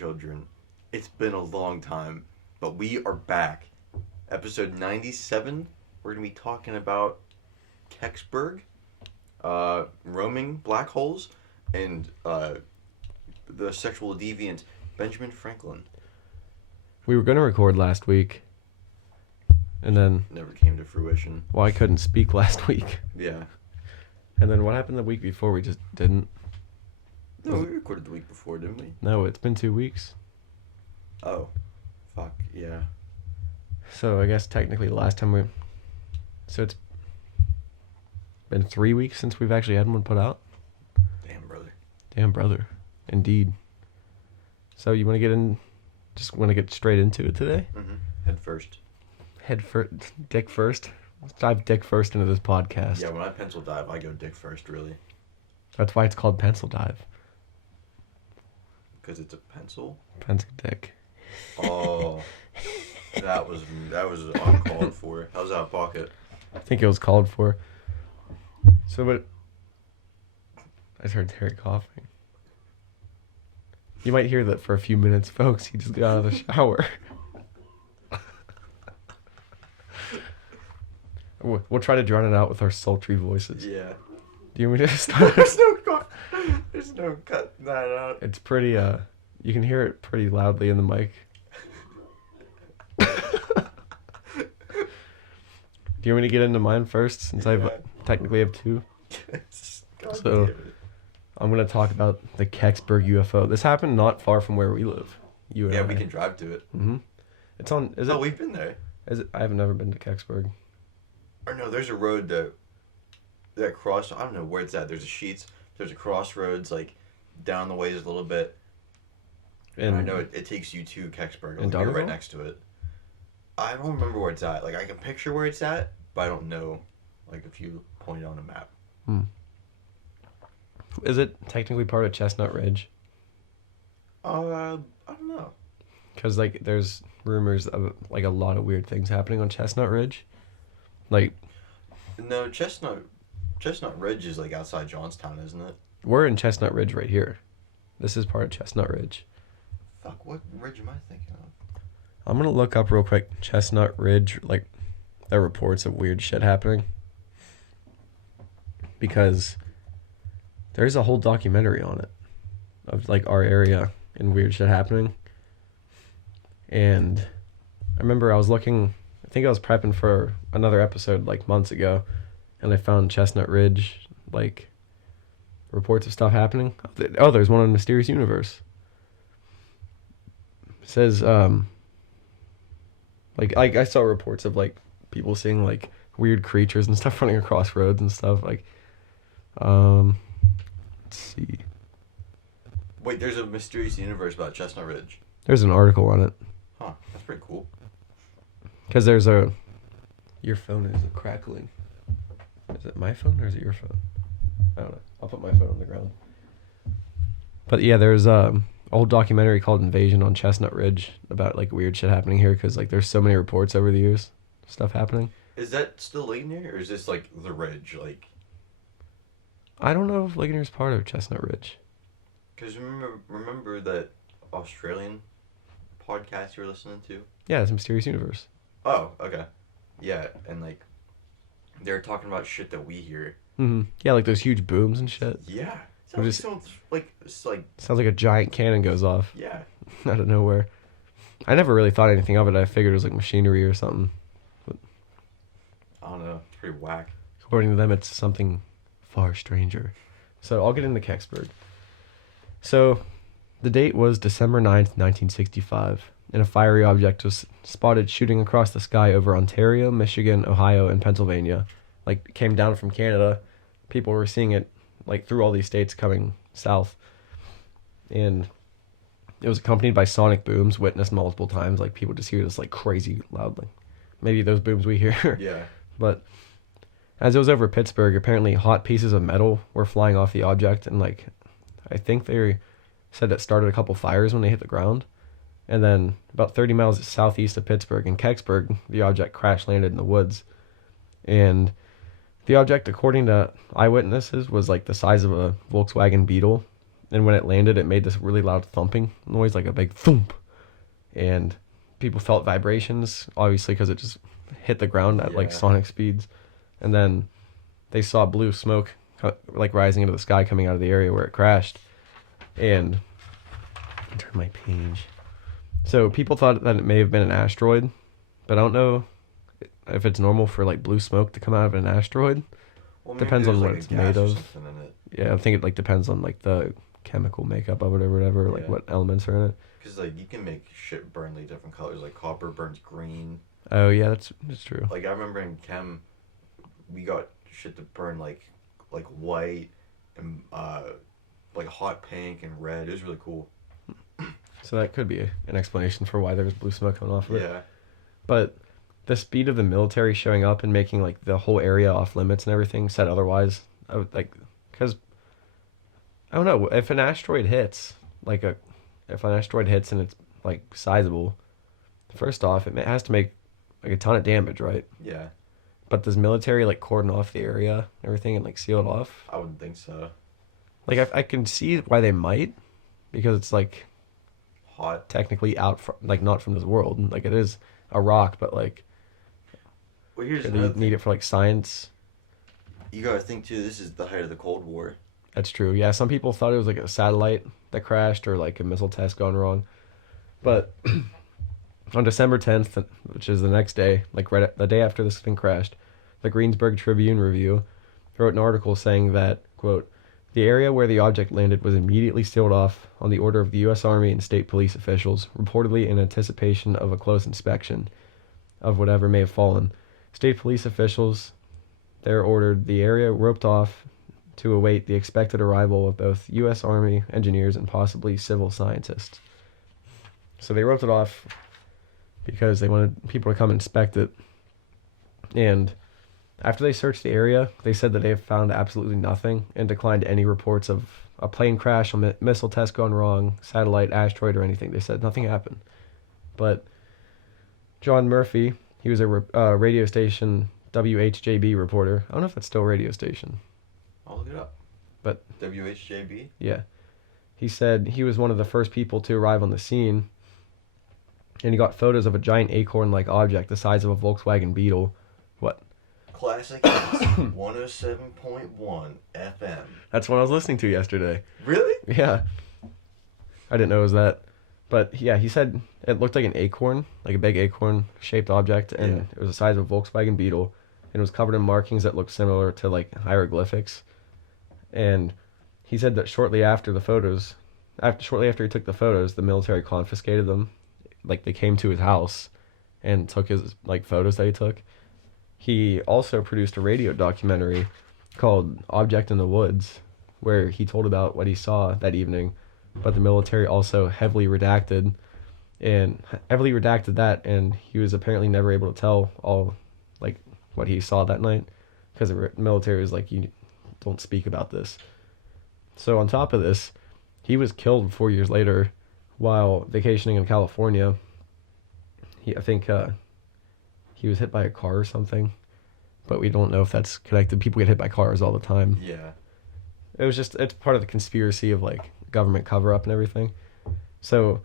children. It's been a long time, but we are back. Episode 97, we're going to be talking about Kecksburg, roaming black holes, and the sexual deviant Benjamin Franklin. We were going to record last week, and then... Never came to fruition. Well, I couldn't speak last week. Yeah. And then what happened the week before? We just didn't. No, we recorded the week before, didn't we? No, it's been 2 weeks. Oh. Fuck, yeah. So I guess technically the last time we... So it's been 3 weeks since we've actually had one put out? Damn, brother. Indeed. So you want to get in... Just want to get straight into it today? Mm-hmm. Head first. Dick first? Let's dive dick first into this podcast. Yeah, when I pencil dive, I go dick first, really. That's why it's called pencil dive. Because it's a pencil? Pencil dick. Oh, that was uncalled for. That was out of pocket. I think it was called for. So, but I just heard Terry coughing. You might hear that for a few minutes, folks. He just got out of the shower. We'll try to drown it out with our sultry voices. Yeah. Do you want me to start? There's no cutting that out. It's pretty, you can hear it pretty loudly in the mic. Do you want me to get into mine first, since I technically have two? So, I'm going to talk about the Kecksburg UFO. This happened not far from where we live. You and I. We can drive to it. Mm-hmm. It's on, is it? Oh, we've been there. Is it? I have never been to Kecksburg. Or no, there's a road that cross, I don't know where it's at. There's a Sheets. There's a crossroads, like, down the ways a little bit. And I know it takes you to Kecksburg. Like, you're right next to it. I don't remember where it's at. Like, I can picture where it's at, but I don't know, like, if you point it on a map. Is it technically part of Chestnut Ridge? I don't know. Because, like, there's rumors of, like, a lot of weird things happening on Chestnut Ridge. Like... No, Chestnut Ridge is, like, outside Johnstown, isn't it? We're in Chestnut Ridge right here. This is part of Chestnut Ridge. Fuck, what ridge am I thinking of? I'm going to look up real quick Chestnut Ridge, like, the reports of weird shit happening. Because there's a whole documentary on it of, like, our area and weird shit happening. And I remember I was looking, I think I was prepping for another episode, like, months ago, and I found Chestnut Ridge, like, reports of stuff happening. Oh, there's one on Mysterious Universe. It says, like, I saw reports of, like, people seeing, like, weird creatures and stuff running across roads and stuff, like, let's see. Wait, there's a Mysterious Universe about Chestnut Ridge. There's an article on it. Huh, that's pretty cool. Because your phone is crackling. Is it my phone or is it your phone? I don't know. I'll put my phone on the ground. But yeah, there's a old documentary called Invasion on Chestnut Ridge about, like, weird shit happening here because, like, there's so many reports over the years, stuff happening. Is that still Ligonier, or is this, like, the Ridge, like... I don't know if Ligonier's part of Chestnut Ridge. Because remember that Australian podcast you were listening to? Yeah, it's Mysterious Universe. Oh, okay. Yeah, and, like, they're talking about shit that we hear. Mm-hmm. Yeah, like those huge booms and shit. Yeah. Sounds like a giant cannon goes off. Yeah. Out of nowhere. I never really thought anything of it. I figured it was like machinery or something. But I don't know. It's pretty whack. According to them, it's something far stranger. So I'll get into Kecksburg. So the date was December 9th, 1965, and a fiery object was spotted shooting across the sky over Ontario, Michigan, Ohio, and Pennsylvania. Like, it came down from Canada. People were seeing it, like, through all these states coming south. And it was accompanied by sonic booms, witnessed multiple times. Like, people just hear this, like, crazy loudly. Maybe those booms we hear. Yeah. But as it was over Pittsburgh, apparently hot pieces of metal were flying off the object. And, like, I think they said it started a couple fires when they hit the ground. And then about 30 miles southeast of Pittsburgh in Kecksburg, the object crash landed in the woods. And the object, according to eyewitnesses, was like the size of a Volkswagen Beetle. And when it landed, it made this really loud thumping noise, like a big thump. And people felt vibrations, obviously, because it just hit the ground at like sonic speeds. And then they saw blue smoke like rising into the sky coming out of the area where it crashed. And turn my page. So people thought that it may have been an asteroid, but I don't know if it's normal for like blue smoke to come out of an asteroid. Well, depends on what like it's made of. In it. Yeah, I think it like depends on like the chemical makeup of it or whatever, like what elements are in it. Because like you can make shit burn like different colors. Like copper burns green. Oh yeah, that's true. Like I remember in chem, we got shit to burn like white and like hot pink and red. It was really cool. So that could be an explanation for why there was blue smoke coming off of it. Yeah. But the speed of the military showing up and making like the whole area off limits and everything said otherwise. I would like, because I don't know if an asteroid hits if an asteroid hits and it's like sizable. First off, it has to make like a ton of damage, right? Yeah. But does military like cordon off the area and everything and like seal it off? I wouldn't think so. Like I can see why they might, because it's like hot, technically out from like not from this world. Like it is a rock, but like here's they need it for like science. You gotta think too. This is the height of the Cold War. That's true. Yeah, some people thought it was like a satellite that crashed or like a missile test gone wrong, but on December 10th, which is the next day, like the day after this thing crashed, the Greensburg Tribune-Review wrote an article saying that, quote, the area where the object landed was immediately sealed off on the order of the U.S. Army and state police officials, reportedly in anticipation of a close inspection of whatever may have fallen. State police officials there ordered the area roped off to await the expected arrival of both U.S. Army engineers and possibly civil scientists. So they roped it off because they wanted people to come inspect it. And after they searched the area, they said that they have found absolutely nothing and declined any reports of a plane crash, a missile test gone wrong, satellite, asteroid, or anything. They said nothing happened. But John Murphy, he was a radio station WHJB reporter. I don't know if that's still a radio station. I'll look it up. But WHJB? Yeah. He said he was one of the first people to arrive on the scene, and he got photos of a giant acorn-like object the size of a Volkswagen Beetle. What? Classic 107.1 FM. That's what I was listening to yesterday. Really? Yeah. I didn't know it was that. But yeah, he said it looked like an acorn, like a big acorn-shaped object, and it was the size of a Volkswagen Beetle, and it was covered in markings that looked similar to like hieroglyphics. And he said that shortly after he took the photos, the military confiscated them. Like they came to his house and took his like photos that he took. He also produced a radio documentary called Object in the Woods, where he told about what he saw that evening, but the military also heavily redacted that, and he was apparently never able to tell all like what he saw that night because the military was like, you don't speak about this. So on top of this, he was killed 4 years later while vacationing in California. I think he was hit by a car or something, but we don't know if that's connected. People get hit by cars all the time. Yeah. It's part of the conspiracy of like government cover-up and everything. So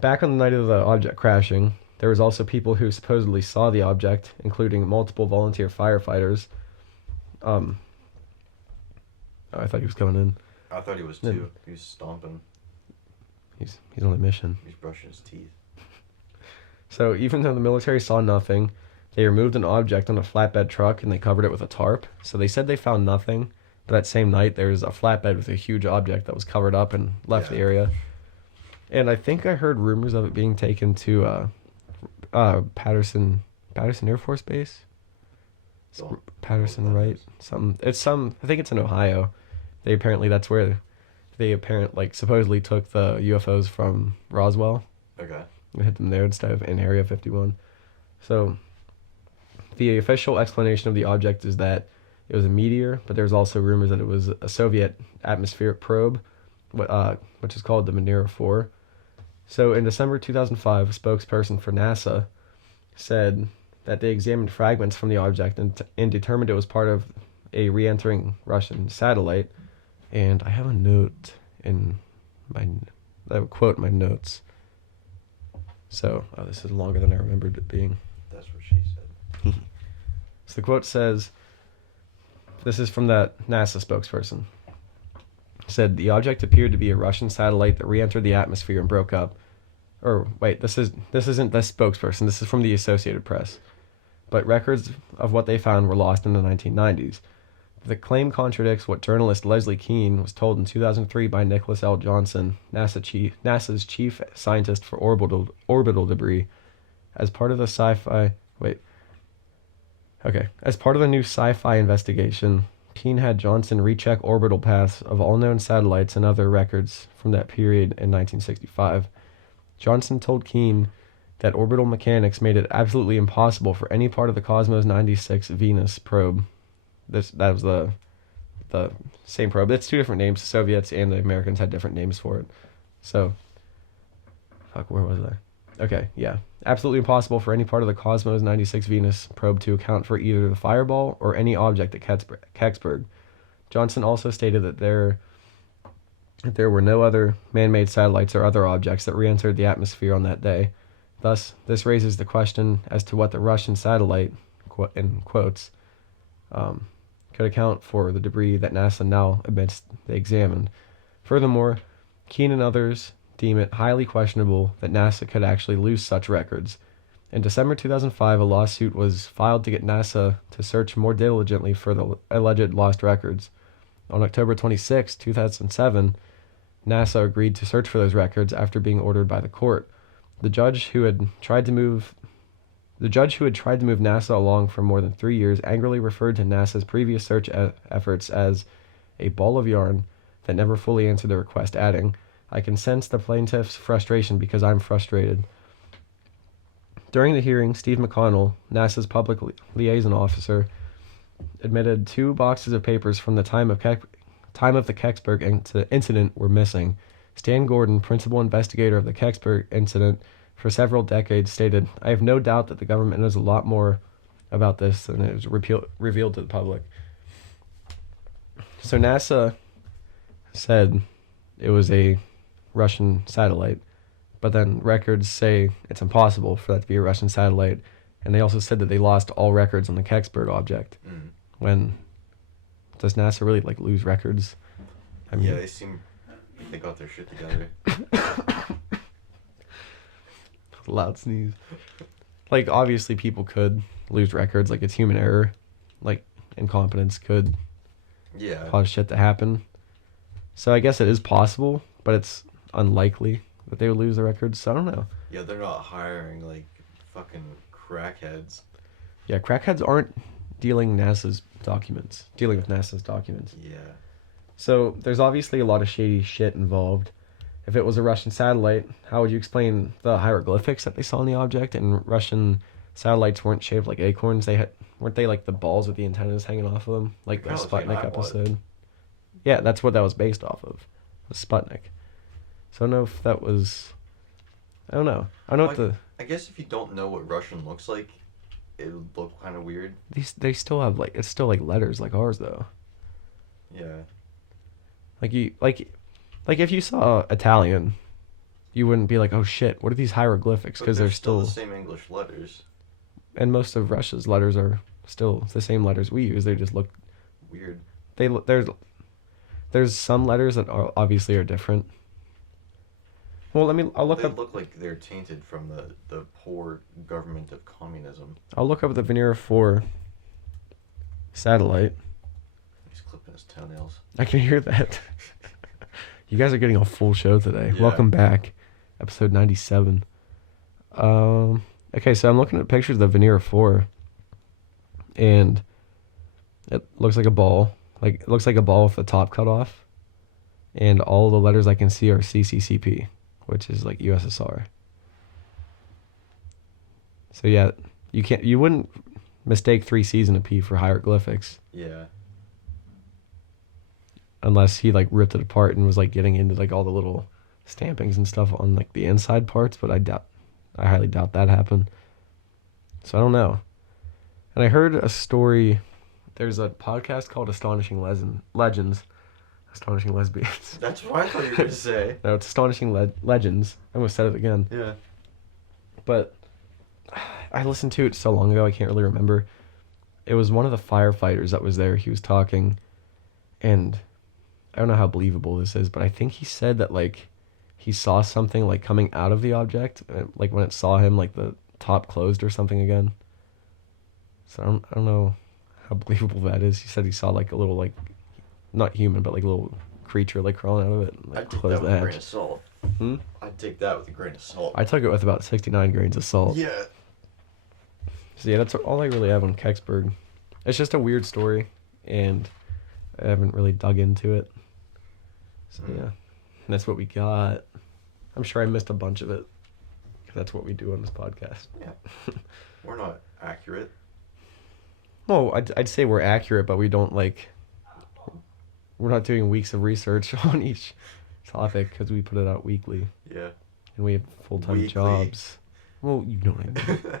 back on the night of the object crashing, there was also people who supposedly saw the object, including multiple volunteer firefighters. I thought he was coming in. I thought he was too. He was stomping. He's on a mission. He's brushing his teeth. So even though the military saw nothing, they removed an object on a flatbed truck and they covered it with a tarp. So they said they found nothing, but that same night there was a flatbed with a huge object that was covered up and left the area. And I think I heard rumors of it being taken to Patterson Air Force Base. Patterson, right? I think it's in Ohio. That's where they supposedly took the UFOs from Roswell. Okay. We hit them there instead of in Area 51. So the official explanation of the object is that it was a meteor, but there's also rumors that it was a Soviet atmospheric probe, which is called the Venera 4. So in December 2005, a spokesperson for NASA said that they examined fragments from the object and determined it was part of a re-entering Russian satellite. And I have a note in my quote in my notes. So, this is longer than I remembered it being. That's what she said. So the quote says, this is from that NASA spokesperson. It said, the object appeared to be a Russian satellite that re-entered the atmosphere and broke up. Or, wait, this isn't the spokesperson. This is from the Associated Press. But records of what they found were lost in the 1990s. The claim contradicts what journalist Leslie Kean was told in 2003 by Nicholas L. Johnson, NASA's chief scientist for orbital debris, as part of the As part of the new sci-fi investigation, Kean had Johnson recheck orbital paths of all known satellites and other records from that period in 1965. Johnson told Kean that orbital mechanics made it absolutely impossible for any part of the Cosmos 96 Venus probe. That was the same probe. It's two different names. The Soviets and the Americans had different names for it. So, where was I? Okay, yeah. Absolutely impossible for any part of the Cosmos 96 Venus probe to account for either the fireball or any object at Kecksburg. Johnson also stated that there were no other man-made satellites or other objects that re-entered the atmosphere on that day. Thus, this raises the question as to what the Russian satellite, in quotes, could account for the debris that NASA now admits they examined. Furthermore, Kean and others deem it highly questionable that NASA could actually lose such records. In December 2005, a lawsuit was filed to get NASA to search more diligently for the alleged lost records. On October 26, 2007, NASA agreed to search for those records after being ordered by the court. The judge who had tried to move NASA along for more than 3 years angrily referred to NASA's previous search efforts as a ball of yarn that never fully answered the request, adding, I can sense the plaintiff's frustration because I'm frustrated. During the hearing, Steve McConnell, NASA's public liaison officer, admitted 2 boxes of papers from the time of the Kecksburg incident were missing. Stan Gordon, principal investigator of the Kecksburg incident for several decades, stated, I have no doubt that the government knows a lot more about this than it was revealed to the public. So NASA said it was a Russian satellite, but then records say it's impossible for that to be a Russian satellite, and they also said that they lost all records on the Kecksburg object. When does NASA really lose records? I mean, yeah, they got their shit together. Loud sneeze. Obviously people could lose records, it's human error, incompetence could cause shit to happen. So I guess it is possible, but it's unlikely that they would lose the records, so I don't know. Yeah, they're not hiring fucking crackheads. Yeah, crackheads aren't dealing with NASA's documents. Yeah. So there's obviously a lot of shady shit involved. If it was a Russian satellite, how would you explain the hieroglyphics that they saw in the object? And Russian satellites weren't shaped like acorns. Weren't they the balls with the antennas hanging off of them, the Sputnik episode? Yeah, that's what that was based off of, the Sputnik. So I don't know if that was. I don't know. I guess if you don't know what Russian looks like, it would look kind of weird. They still have it's still letters like ours though. Yeah. If you saw Italian, you wouldn't be oh shit, what are these hieroglyphics? Because they're still the same English letters. And most of Russia's letters are still the same letters we use. They just look weird. There's some letters that obviously are different. Well, I'll look up. They look like they're tainted from the poor government of communism. I'll look up the Venera 4 satellite. He's clipping his toenails. I can hear that. You guys are getting a full show today. Yeah. Welcome back. Episode 97. Okay, so I'm looking at pictures of the Venera 4. And it looks like a ball. It looks like a ball with the top cut off. And all the letters I can see are CCCP, which is USSR. So yeah, you wouldn't mistake 3 C's and a P for hieroglyphics. Yeah. Unless he ripped it apart and was getting into all the little stampings and stuff on the inside parts, but I highly doubt that happened. So I don't know. And I heard a story. There's a podcast called Astonishing Legends Astonishing lesbians. That's what I thought you were going to say. No, it's astonishing legends. I almost said it again. Yeah. But I listened to it so long ago, I can't really remember. It was one of the firefighters that was there. He was talking, and I don't know how believable this is, but I think he said that, like, he saw something, like, coming out of the object. Like, when it saw him, like, the top closed or something again. So I don't know how believable that is. He said he saw, like, a little, like, not human, but, like, a little creature, like, crawling out of it. And, like, I'd take that with a grain of salt. Hmm? I'd take that with a grain of salt. I took it with about 69 grains of salt. Yeah. So yeah, that's all I really have on Kecksburg. It's just a weird story, and I haven't really dug into it. So yeah, and that's what we got. I'm sure I missed a bunch of it. That's what we do on this podcast. Yeah. We're not accurate. Well, I'd say we're accurate, but we don't, like... We're not doing weeks of research on each topic because we put it out weekly. Yeah. And we have full-time jobs. Well, you know what I mean.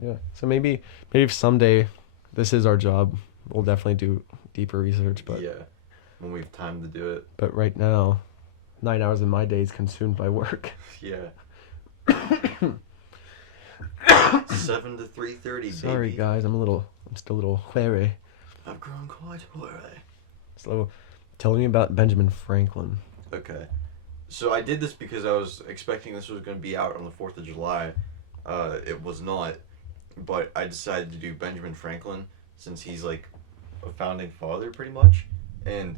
Yeah. So maybe if someday this is our job, we'll definitely do deeper research. But yeah, when we have time to do it. But right now, 9 hours of my day is consumed by work. Yeah. 7 to 3:30. Baby. Sorry, guys. I'm still a little wary. I've grown quite wary. So, tell me about Benjamin Franklin. Okay. So I did this because I was expecting this was going to be out on the 4th of July. It was not. But I decided to do Benjamin Franklin since he's, like, a founding father, pretty much. And,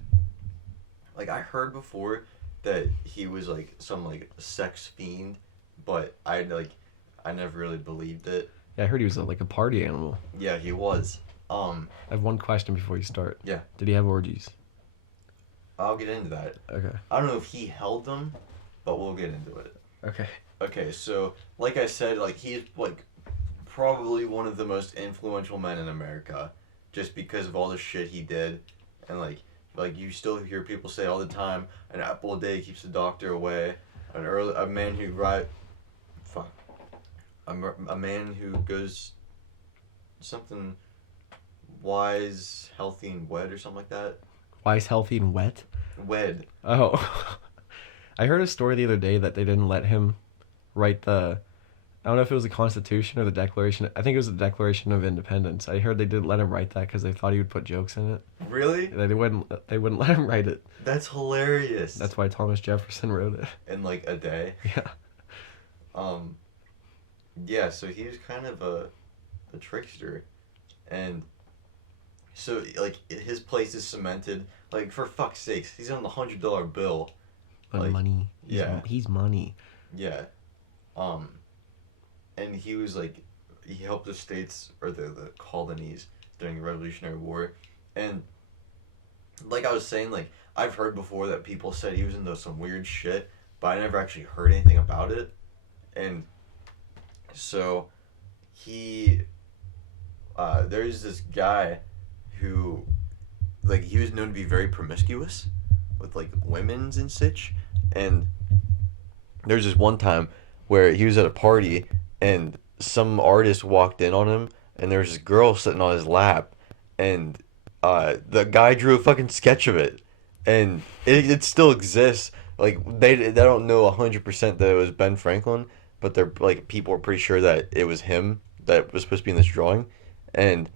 like, I heard before that he was, like, some, like, sex fiend. But I never really believed it. Yeah, I heard he was, like, a party animal. Yeah, he was. I have one question before you start. Yeah. Did he have orgies? I'll get into that. Okay. I don't know if he held them, but we'll get into it. Okay. Okay, so, like I said, like, he's, like, probably one of the most influential men in America, just because of all the shit he did, and, like you still hear people say all the time, an apple a day keeps the doctor away, a man who a man who goes something wise, healthy, and wed, or something like that. Wise, healthy, and wet? Wed. Oh. I heard a story the other day that they didn't let him write I don't know if it was the Constitution or the Declaration. I think it was the Declaration of Independence. I heard they didn't let him write that because they thought he would put jokes in it. Really? They wouldn't let him write it. That's hilarious. That's why Thomas Jefferson wrote it. In, like, a day? Yeah. Yeah, so he was kind of a trickster. And so, like, his place is cemented. Like, for fuck's sakes, he's on the $100 bill. But like, money. Yeah. He's money. Yeah. And he was, like, he helped the states, or the colonies, during the Revolutionary War. And, like I was saying, like, I've heard before that people said he was into some weird shit, but I never actually heard anything about it. And so, there's this guy who, like, he was known to be very promiscuous with, like, women's and such. And there's this one time where he was at a party and some artist walked in on him and there was this girl sitting on his lap and the guy drew a fucking sketch of it and it still exists. Like, they don't know 100% that it was Ben Franklin, but they're, like, people are pretty sure that it was him that was supposed to be in this drawing. And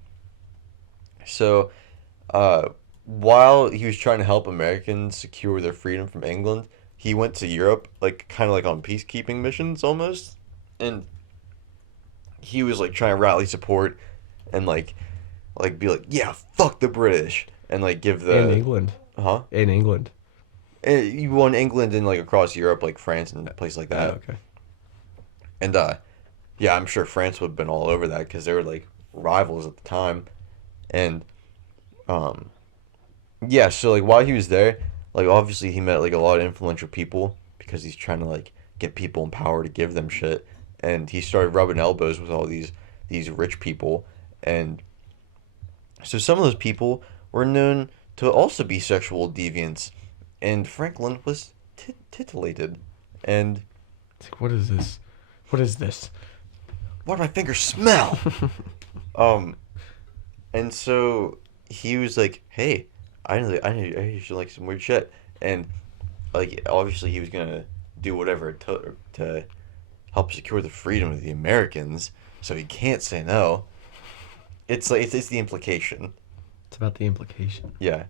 so while he was trying to help Americans secure their freedom from England, he went to Europe, like, kind of like on peacekeeping missions almost, and he was, like, trying to rally support and, like be like, yeah, fuck the British, and, like, give the... In England. Huh? In England. And you won England and, like, across Europe, like France and places like that. Oh, okay. And, yeah, I'm sure France would have been all over that because they were, like, rivals at the time. And, yeah, so, like, while he was there, like, obviously he met, like, a lot of influential people because he's trying to, like, get people in power to give them shit. And he started rubbing elbows with all these rich people. And so some of those people were known to also be sexual deviants. And Franklin was titillated. And... It's like, what is this? What is this? What do my fingers smell? And so he was like, hey, I used to like some weird shit, and like obviously he was gonna do whatever to help secure the freedom of the Americans, so he can't say no. It's like it's the implication. It's about the implication. Yeah,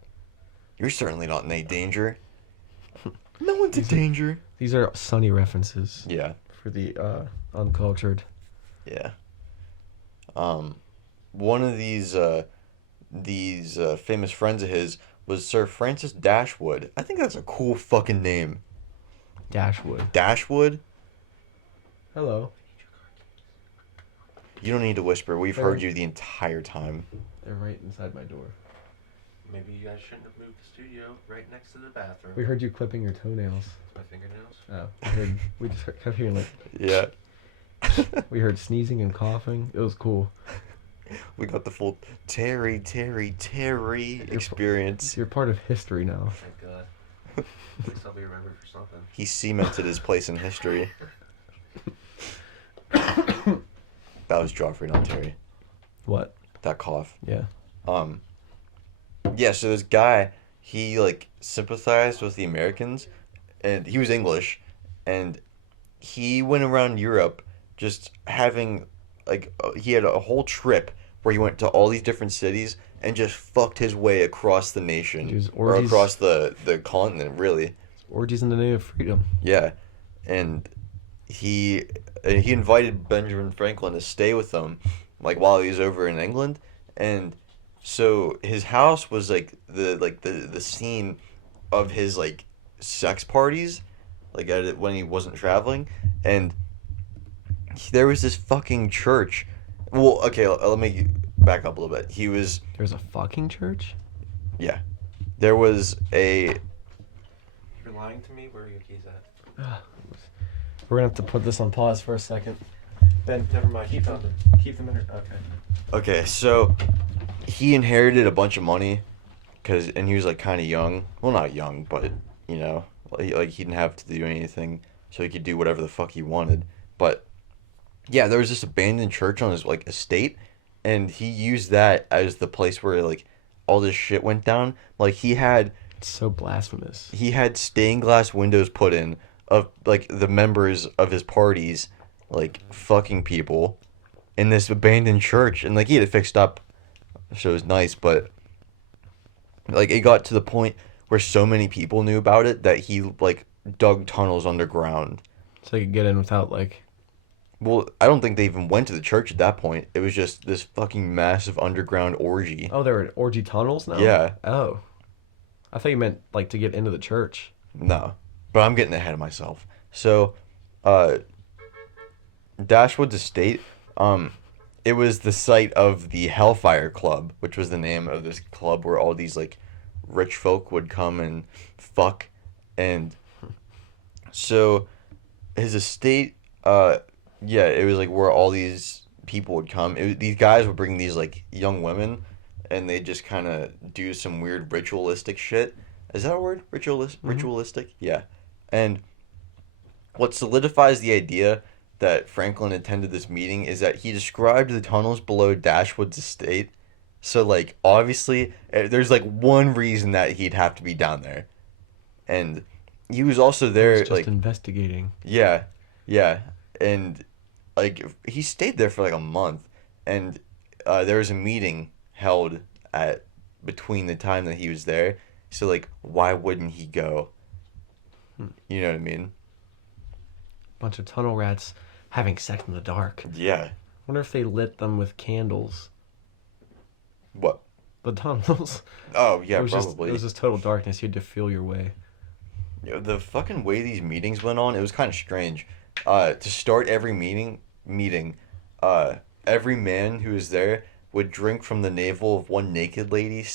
you're certainly not in any danger. No one's in danger. These are Sunny references. Yeah. For the uncultured. Yeah. One of these famous friends of his was Sir Francis Dashwood. I think that's a cool fucking name. Dashwood. Dashwood? Hello. You don't need to whisper. We've heard you the entire time. They're right inside my door. Maybe you guys shouldn't have moved the studio right next to the bathroom. We heard you clipping your toenails. My fingernails? Oh, we just kept hearing like... Yeah. We heard sneezing and coughing. It was cool. We got the full Terry experience. You're part of history now. Thank God. At least I'll be remembered for something. He cemented his place in history. That was Joffrey, not Terry. What? That cough. Yeah. Yeah, so this guy, he like sympathized with the Americans, and he was English, and he went around Europe just having like he had a whole trip where he went to all these different cities and just fucked his way across the nation or across the continent, really. Orgies in the name of freedom. Yeah, and he invited Benjamin Franklin to stay with him, like while he was over in England, and so his house was like the scene of his like sex parties, like when he wasn't traveling, and there was this fucking church. Well, okay, let me back up a little bit. There's a fucking church? Yeah. There was a... You're lying to me? Where are your keys at? We're gonna have to put this on pause for a second. Ben, Never mind. keep them in her... Okay. Okay, so he inherited a bunch of money, and he was like kind of young. Well, not young, but, you know, like he didn't have to do anything, so he could do whatever the fuck he wanted. But yeah, there was this abandoned church on his like estate, and he used that as the place where like all this shit went down. Like It's so blasphemous. He had stained glass windows put in of like the members of his parties, like fucking people, in this abandoned church, and like he had it fixed up, so it was nice. But like it got to the point where so many people knew about it that he like dug tunnels underground, so they could get in without like... Well, I don't think they even went to the church at that point. It was just this fucking massive underground orgy. Oh, there were orgy tunnels now? Yeah. Oh. I thought you meant, like, to get into the church. No. But I'm getting ahead of myself. So, Dashwood's estate, it was the site of the Hellfire Club, which was the name of this club where all these, like, rich folk would come and fuck. And so, his estate... yeah, it was like where all these people would come. These guys would bring these like young women, and they just kind of do some weird ritualistic shit. Is that a word? Ritualistic? Yeah. And what solidifies the idea that Franklin attended this meeting is that he described the tunnels below Dashwood's estate. So like obviously there's like one reason that he'd have to be down there, and he was also there just like investigating. Yeah, yeah. And like he stayed there for like a month, and there was a meeting held at between the time that he was there. So like, why wouldn't he go? You know what I mean? Bunch of tunnel rats having sex in the dark. Yeah. Wonder if they lit them with candles. What? The tunnels. Oh yeah, it probably. It was just total darkness. You had to feel your way. You know, the fucking way these meetings went on, it was kind of strange. To start every meeting, every man who was there would drink from the navel of one naked lady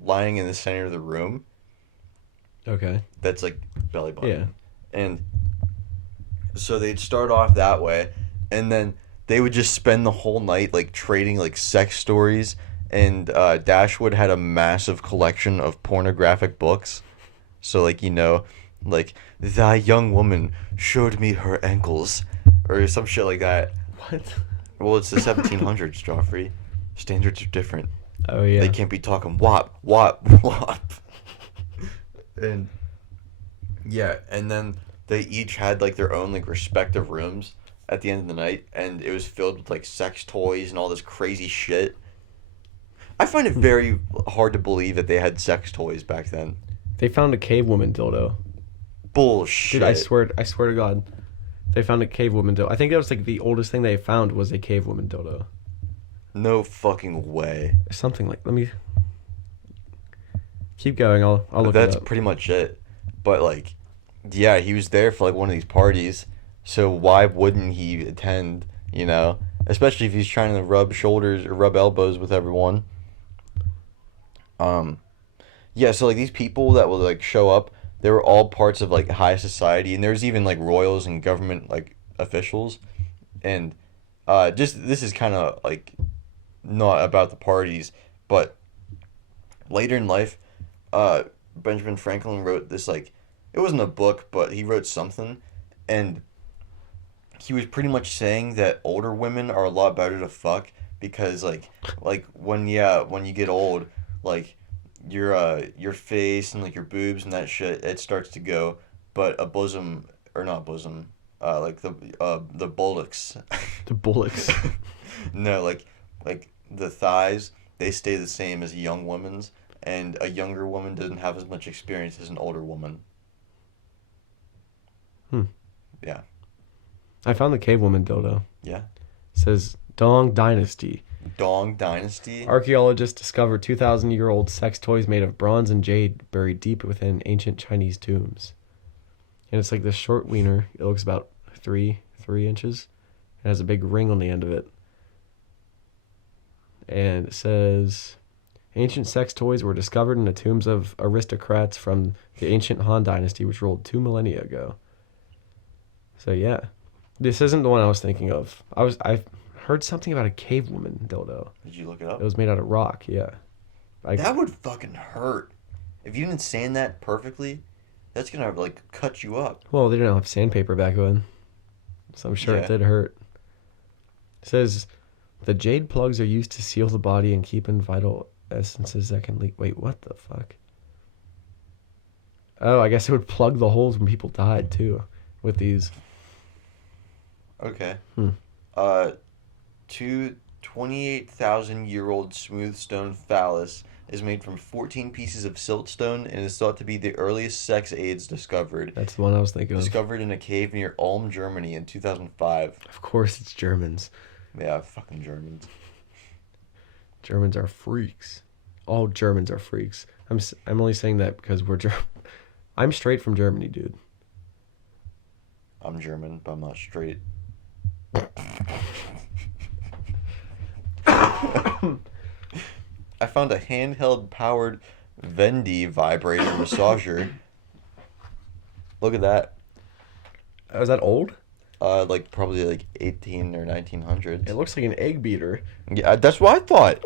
lying in the center of the room. Okay. That's like belly button. Yeah. And so they'd start off that way, and then they would just spend the whole night like trading like sex stories, and Dashwood had a massive collection of pornographic books. So like, you know, like, thy young woman showed me her ankles, or some shit like that. What? Well, it's the 1700s, Joffrey. Standards are different. Oh yeah. They can't be talking wop, wop, wop. And yeah, and then they each had like their own like respective rooms at the end of the night, and it was filled with like sex toys and all this crazy shit. I find it very hard to believe that they had sex toys back then. They found a cave woman dildo. Bullshit. Dude, I swear to God, they found a cave woman dildo. I think that was like the oldest thing they found was a cave woman dildo. No fucking way. Something like. Let me keep going. I'll look That's it up. pretty much it. But like, yeah, he was there for like one of these parties, so why wouldn't he attend? You know, especially if he's trying to rub shoulders or rub elbows with everyone. Yeah, so like these people that would like show up, they were all parts of like high society, and there's even like royals and government like officials, and just this is kind of like not about the parties, but later in life, Benjamin Franklin wrote this like it wasn't a book, but he wrote something, and he was pretty much saying that older women are a lot better to fuck because like when you get old, like your face and like your boobs and that shit it starts to go, but a bosom or not bosom, like the bullocks. The bullocks. No, like the thighs they stay the same as a young woman's, and a younger woman doesn't have as much experience as an older woman. Yeah. I found the cave woman dildo. Yeah. It says Dong Dynasty. Dong Dynasty. Archaeologists discovered 2,000-year-old sex toys made of bronze and jade buried deep within ancient Chinese tombs. And it's like this short wiener. It looks about 3 inches. It has a big ring on the end of it. And it says ancient sex toys were discovered in the tombs of aristocrats from the ancient Han Dynasty, which ruled 2 millennia ago. So yeah, this isn't the one I was thinking of. I heard something about a cave woman dildo. Did you look it up? It was made out of rock. Yeah. That would fucking hurt. If you didn't sand that perfectly, that's gonna like cut you up. Well, they didn't have sandpaper back then, so I'm sure it did hurt. It says the jade plugs are used to seal the body and keep in vital essences that can leak. Wait, what the fuck? Oh, I guess it would plug the holes when people died too, with these. Okay. 28,000-year-old smooth stone phallus is made from 14 pieces of siltstone and is thought to be the earliest sex aids discovered. That's the one I was thinking of. Discovered in a cave near Ulm, Germany in 2005. Of course it's Germans. Yeah, fucking Germans. Germans are freaks. All Germans are freaks. I'm only saying that because we're German. I'm straight from Germany, dude. I'm German, but I'm not straight. I found a handheld powered Vendy vibrator massager. Look at that. Oh, is that old? Like probably like 18 or 1900s. It looks like an egg beater. Yeah, that's what I thought.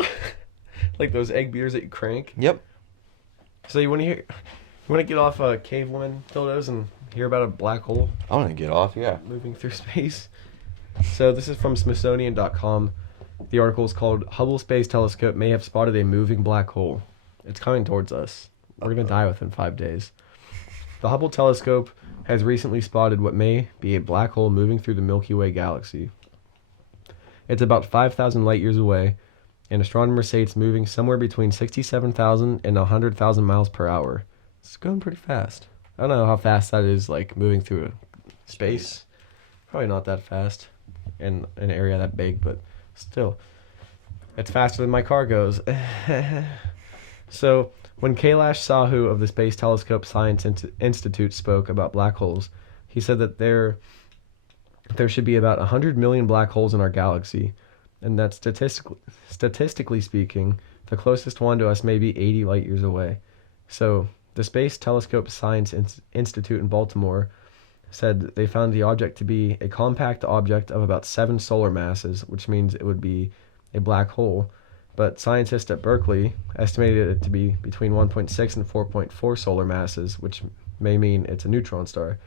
Like those egg beaters that you crank. Yep. So you want to get off cave woman dildos and hear about a black hole I want to get off, yeah. moving through space? So this is from Smithsonian.com. The article is called Hubble Space Telescope May Have Spotted a Moving Black Hole. It's coming towards us. We're going to die within 5 days. The Hubble telescope has recently spotted what may be a black hole moving through the Milky Way galaxy. It's about 5,000 light years away, and astronomers say it's moving somewhere between 67,000 and 100,000 miles per hour. It's going pretty fast. I don't know how fast that is, like, moving through space. Probably not that fast in an area that big, but still. It's faster than my car goes. So, when Kailash Sahu of the Space Telescope Science Institute spoke about black holes, he said that there should be about 100 million black holes in our galaxy, and that statistically speaking, the closest one to us may be 80 light years away. So, the Space Telescope Science Institute in Baltimore said they found the object to be a compact object of about 7 solar masses, which means it would be a black hole. But scientists at Berkeley estimated it to be between 1.6 and 4.4 solar masses, which may mean it's a neutron star.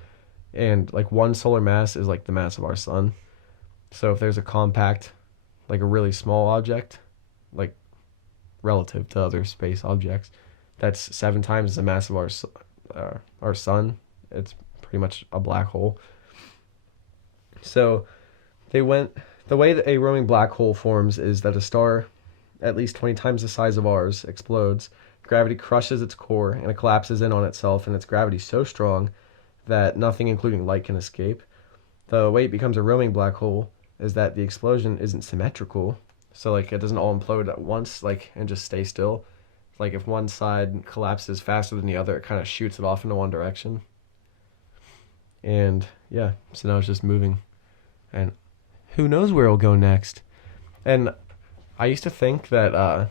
And like 1 solar mass is like the mass of our sun. So if there's a compact, like a really small object, like relative to other space objects. That's 7 times the mass of our sun. It's pretty much a black hole. So the way that a roaming black hole forms is that a star at least 20 times the size of ours explodes. Gravity crushes its core and it collapses in on itself, and its gravity is so strong that nothing, including light, can escape. The way it becomes a roaming black hole is that the explosion isn't symmetrical, so like it doesn't all implode at once, like, and just stay still. Like if one side collapses faster than the other, it kind of shoots it off into one direction. And yeah, so now it's just moving, and who knows where it'll go next. And I used to think that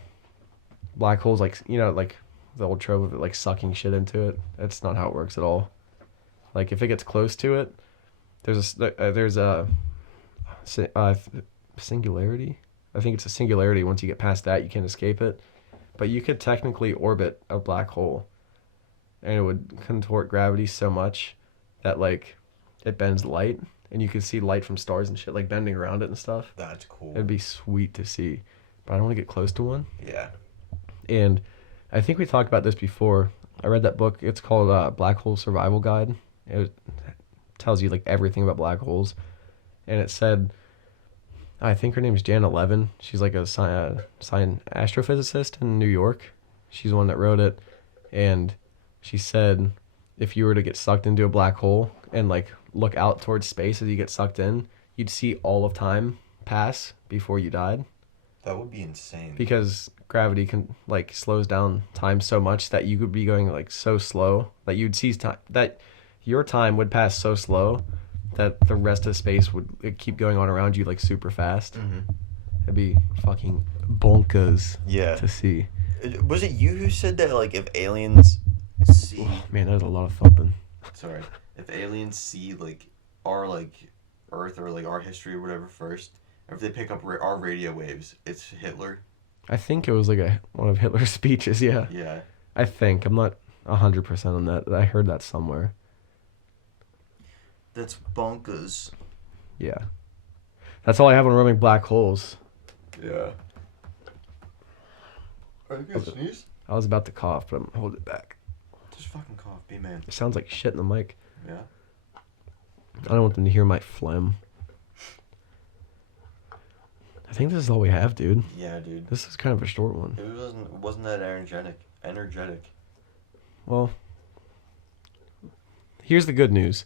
black holes, like, you know, like the old trope of it, like sucking shit into it. That's not how it works at all. Like if it gets close to it, there's a singularity. I think it's a singularity. Once you get past that, you can't escape it. But you could technically orbit a black hole, and it would contort gravity so much that like it bends light, and you could see light from stars and shit like bending around it and stuff. That's cool. It'd be sweet to see, but I don't want to get close to one. Yeah. And I think we talked about this before. I read that book. It's called Black Hole Survival Guide. It tells you like everything about black holes, and it said, I think her name is Jan 11. She's like a astrophysicist in New York. She's the one that wrote it, and she said if you were to get sucked into a black hole and like look out towards space as you get sucked in, you'd see all of time pass before you died. That would be insane. Because gravity can like slows down time so much that you could be going like so slow that you'd see time, that your time would pass so slow that the rest of space would keep going on around you like super fast. Mm-hmm. It'd be fucking bonkers. Yeah. To see. Was it you who said that, like, if aliens see... Oh, man, that was a lot of thumping. Sorry. If aliens see, like, our, like, Earth or, like, our history or whatever first, or if they pick up our radio waves, it's Hitler? I think it was, like, one of Hitler's speeches, yeah. Yeah. I think. I'm not 100% on that. I heard that somewhere. That's bonkers. Yeah. That's all I have on roaming black holes. Yeah. Are you gonna sneeze? I was about to cough, but I'm holding it back. Just fucking cough, be man. It sounds like shit in the mic. Yeah. I don't want them to hear my phlegm. I think this is all we have, dude. Yeah, dude. This is kind of a short one. It wasn't that energetic. Well, here's the good news.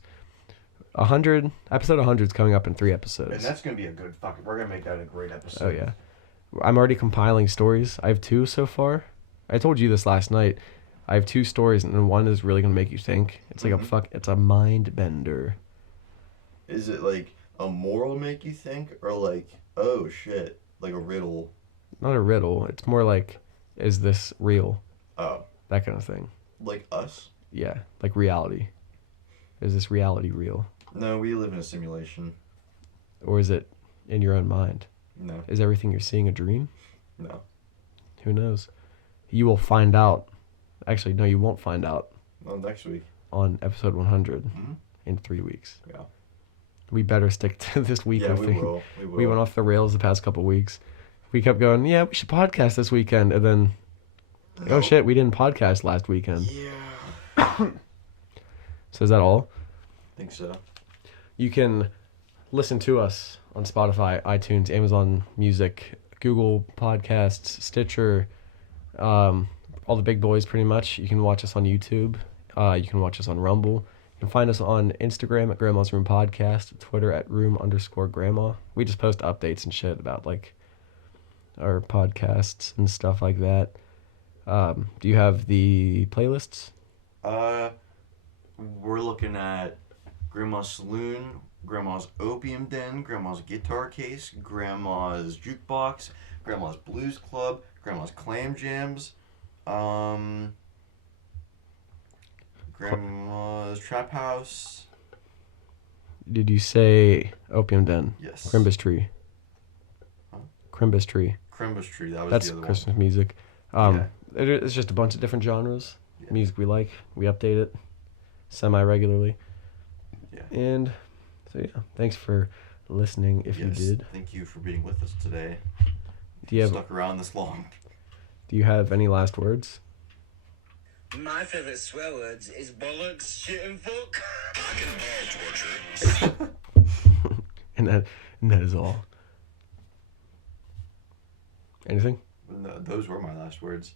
Episode 100 is coming up in 3 episodes. And that's gonna be a good fucking. We're gonna make that a great episode. Oh yeah, I'm already compiling stories. I have 2 so far. I told you this last night. I have 2 stories, and one is really gonna make you think. It's like it's a mind bender. Is it like a moral make you think, or like, oh shit, like a riddle? Not a riddle. It's more like, is this real? Oh. That kind of thing. Like us? Yeah, like reality. Is this reality real? No, we live in a simulation. Or is it in your own mind? No. Is everything you're seeing a dream? No. Who knows? You will find out. Actually, no, you won't find out. Well, next week. On episode 100 in 3 weeks. Yeah. We better stick to this weekly thing. Will. We went off the rails the past couple weeks. We kept going, yeah, we should podcast this weekend. And then, oh shit, we didn't podcast last weekend. Yeah. So is that all? I think so. You can listen to us on Spotify, iTunes, Amazon Music, Google Podcasts, Stitcher, all the big boys pretty much. You can watch us on YouTube. You can watch us on Rumble. You can find us on Instagram at Grandma's Room Podcast, Twitter at room_grandma. We just post updates and shit about like our podcasts and stuff like that. Do you have the playlists? We're looking at Grandma's Saloon, Grandma's Opium Den, Grandma's Guitar Case, Grandma's Jukebox, Grandma's Blues Club, Grandma's Clam Jams, Grandma's Trap House. Did you say Opium Den? Yes. Crimbus Tree. Huh? Crimbus Tree. Crimbus Tree, that was That's the other Christmas one. music. Yeah. It's just a bunch of different genres. Yeah. Music we like. We update it semi-regularly. Yeah. And so yeah, thanks for listening if you did. Thank you for being with us today. Do you have stuck around this long? do you have any last words? My favorite swear words is bollocks, shit, and fuck. Fucking ball torture. and that is all. Anything? No, those were my last words.